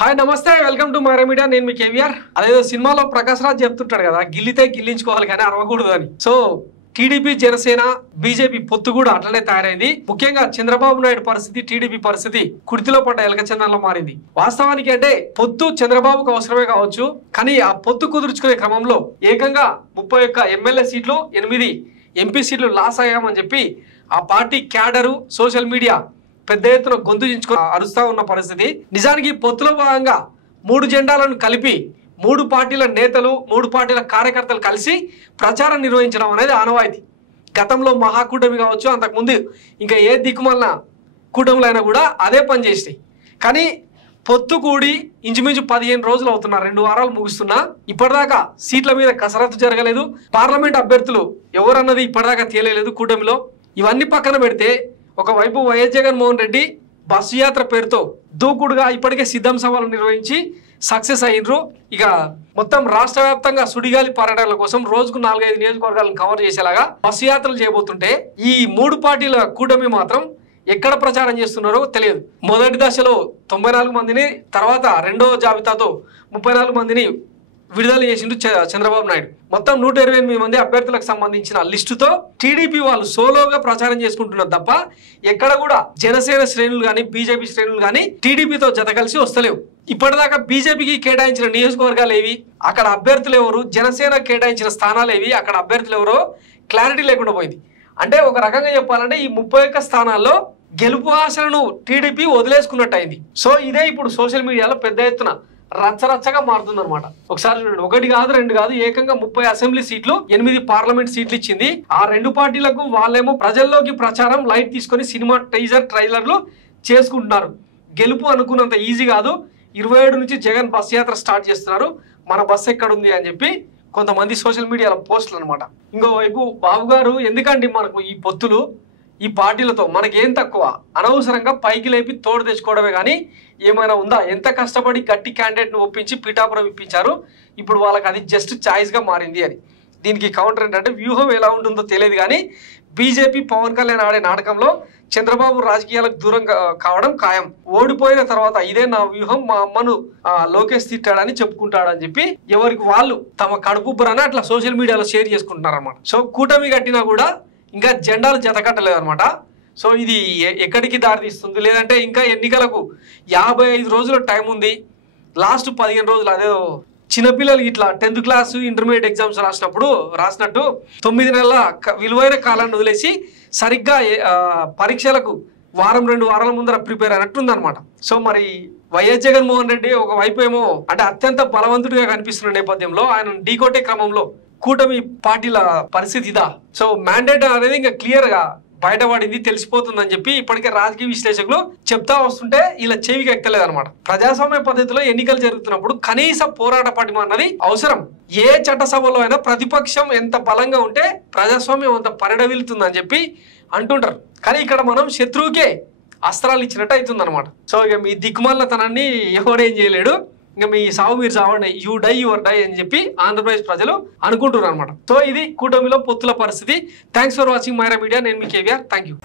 Hi నమస్తే welcome to Myra media. నేను మీ కేవీఆర్. అదేదో సినిమాలో ప్రకాష్ రాజ్ చెప్తుంటాడు కదా, గిల్లితే గిల్లించుకోవాలి కానీ అరవకూడదు అని. సో టీడీపీ జనసేన బీజేపీ పొత్తు కూడా అట్లనే తయారైంది. ముఖ్యంగా చంద్రబాబు నాయుడు పరిస్థితి, టీడీపీ పరిస్థితి కుడితిలో పడ్డ ఎలకచందంలో మారింది. వాస్తవానికి అంటే పొత్తు చంద్రబాబుకు అవసరమే కావచ్చు, కానీ ఆ పొత్తు కుదుర్చుకునే క్రమంలో ఏకంగా 31 ఎమ్మెల్యే సీట్లు 8 ఎంపీ సీట్లు లాస్ అయ్యామని చెప్పి ఆ పార్టీ క్యాడరు సోషల్ మీడియా పెద్ద ఎత్తున గొంతు చించుకొని అరుస్తా ఉన్న పరిస్థితి. నిజానికి పొత్తులో భాగంగా 3 జెండాలను కలిపి 3 పార్టీల నేతలు 3 పార్టీల కార్యకర్తలు కలిసి ప్రచారం నిర్వహించడం అనేది ఆనవాయితీ. గతంలో మహాకూటమి కావచ్చు, అంతకుముందు ఇంకా ఏ దిక్కుమల్ల కూటమిలో అయినా కూడా అదే పని చేసినాయి. కానీ పొత్తు కూడి ఇంచుమించు 15 రోజులు అవుతున్నా, 2 వారాలు ముగుస్తున్నా ఇప్పటిదాకా సీట్ల మీద కసరత్తు జరగలేదు. పార్లమెంట్ అభ్యర్థులు ఎవరన్నది ఇప్పటిదాకా తేలలేదు కూటమిలో. ఇవన్నీ పక్కన పెడితే ఒకవైపు వైఎస్ జగన్మోహన్ రెడ్డి బస్సు యాత్ర పేరుతో దూకుడుగా ఇప్పటికే సిద్ధం సభలు నిర్వహించి సక్సెస్ అయినరు. ఇక మొత్తం రాష్ట్ర వ్యాప్తంగా సుడిగాలి పర్యటనల కోసం రోజుకు 4-5 నియోజకవర్గాలను కవర్ చేసేలాగా బస్సు యాత్రలు చేయబోతుంటే ఈ 3 పార్టీల కూటమి మాత్రం ఎక్కడ ప్రచారం చేస్తున్నారో తెలియదు. మొదటి దశలో 94 మందిని, తర్వాత రెండో జాబితాతో 34 మందిని విడుదల చేసిండు చంద్రబాబు నాయుడు. మొత్తం 128 మంది అభ్యర్థులకు సంబంధించిన లిస్టుతో టీడీపీ వాళ్ళు సోలోగా ప్రచారం చేసుకుంటున్నారు తప్ప ఎక్కడ కూడా జనసేన శ్రేణులు కానీ బీజేపీ శ్రేణులు కానీ టీడీపీతో జత కలిసి వస్తలేవు. ఇప్పటిదాకా బీజేపీకి కేటాయించిన నియోజకవర్గాలు ఏవి, అక్కడ అభ్యర్థులు ఎవరు, జనసేన కేటాయించిన స్థానాలు ఏవి, అక్కడ అభ్యర్థులు ఎవరో క్లారిటీ లేకుండా పోయింది. అంటే ఒక రకంగా చెప్పాలంటే ఈ 31 స్థానాల్లో గెలుపు ఆశలను టీడీపీ వదిలేసుకున్నట్టు అయింది. సో ఇదే ఇప్పుడు సోషల్ మీడియాలో పెద్ద ఎత్తున రచ్చరచ్చగా మారుతుంది అనమాట. ఒకసారి చూడండి, 1 కాదు 2 కాదు, ఏకంగా 30 అసెంబ్లీ సీట్లు 8 పార్లమెంట్ సీట్లు ఇచ్చింది. ఆ 2 పార్టీలకు వాళ్ళేమో ప్రజల్లోకి ప్రచారం లైట్ తీసుకొని సినిమా టీజర్ ట్రైలర్లు చేసుకుంటున్నారు. గెలుపు అనుకున్నంత ఈజీ కాదు. 27 నుంచి జగన్ బస్ యాత్ర స్టార్ట్ చేస్తున్నారు. మన బస్ ఎక్కడ ఉంది అని చెప్పి కొంతమంది సోషల్ మీడియాలో పోస్టులు అనమాట. ఇంకోవైపు బాబు గారు ఎందుకండి మనకు ఈ పొత్తులు, ఈ పార్టీలతో మనకేం తక్కువ, అనవసరంగా పైకి లేపి తోడు తెచ్చుకోవడమే కానీ ఏమైనా ఉందా? ఎంత కష్టపడి గట్టి క్యాండిడేట్ను ఒప్పించి పీఠాపురం ఇప్పించారు, ఇప్పుడు వాళ్ళకి అది జస్ట్ ఛాయిస్గా మారింది అని. దీనికి కౌంటర్ ఏంటంటే వ్యూహం ఎలా ఉంటుందో తెలియదు కానీ బీజేపీ పవన్ కళ్యాణ్ ఆడే నాటకంలో చంద్రబాబు రాజకీయాలకు దూరం కావడం ఖాయం. ఓడిపోయిన తర్వాత ఇదే నా వ్యూహం, మా అమ్మను లోకేష్ తిట్టాడని చెప్పుకుంటాడని చెప్పి ఎవరికి వాళ్ళు తమ కడుపుబ్బరని అట్లా సోషల్ మీడియాలో షేర్ చేసుకుంటున్నారు అనమాట. సో కూటమి కట్టినా కూడా ఇంకా జెండాలు జతకట్టలేదు అనమాట. సో ఇది ఎక్కడికి దారితీస్తుంది? లేదంటే ఇంకా ఎన్నికలకు 55 రోజుల టైం ఉంది. లాస్ట్ 15 రోజులు అదే చిన్నపిల్లలకి ఇట్లా 10th క్లాస్ ఇంటర్మీడియట్ ఎగ్జామ్స్ రాసినట్టు 9 నెలల విలువైన కాలాన్ని వదిలేసి సరిగ్గా పరీక్షలకు 1-2 వారాల ముందర ప్రిపేర్ అయినట్టుంది అనమాట. సో మరి వైఎస్ జగన్మోహన్ రెడ్డి ఒకవైపు ఏమో అంటే అత్యంత బలవంతుడిగా కనిపిస్తున్న నేపథ్యంలో ఆయన ఢీకొట్టే క్రమంలో కూటమి పార్టీల పరిస్థితి ఇదా? సో మ్యాండేట్ అనేది ఇంకా క్లియర్ గా బయటపడింది, తెలిసిపోతుందని చెప్పి ఇప్పటికే రాజకీయ విశ్లేషకులు చెప్తా వస్తుంటే ఇలా చెవికి ఎక్కలేదు అనమాట. ప్రజాస్వామ్య పద్ధతిలో ఎన్నికలు జరుగుతున్నప్పుడు కనీస పోరాట పటిమ అన్నది అవసరం. ఏ చట్టసభలో అయినా ప్రతిపక్షం ఎంత బలంగా ఉంటే ప్రజాస్వామ్యం అంత పరిడవిలుతుందని చెప్పి అంటుంటారు. కానీ ఇక్కడ మనం శత్రువుకే అస్త్రాలు ఇచ్చినట్టు అవుతుంది అనమాట. సో ఇక మీ దిక్కుమాలతనాన్ని ఎవడేం చేయలేడు, ఇంకా మీ సావు మీరు సావండి, యూ డై యువర్ డై అని చెప్పి ఆంధ్రప్రదేశ్ ప్రజలు అనుకుంటున్నారు అనమాట. సో ఇది కూటమిలో పొత్తుల పరిస్థితి. Thanks for watching Maira media. నేను మీ కేవీఆర్. Thank you.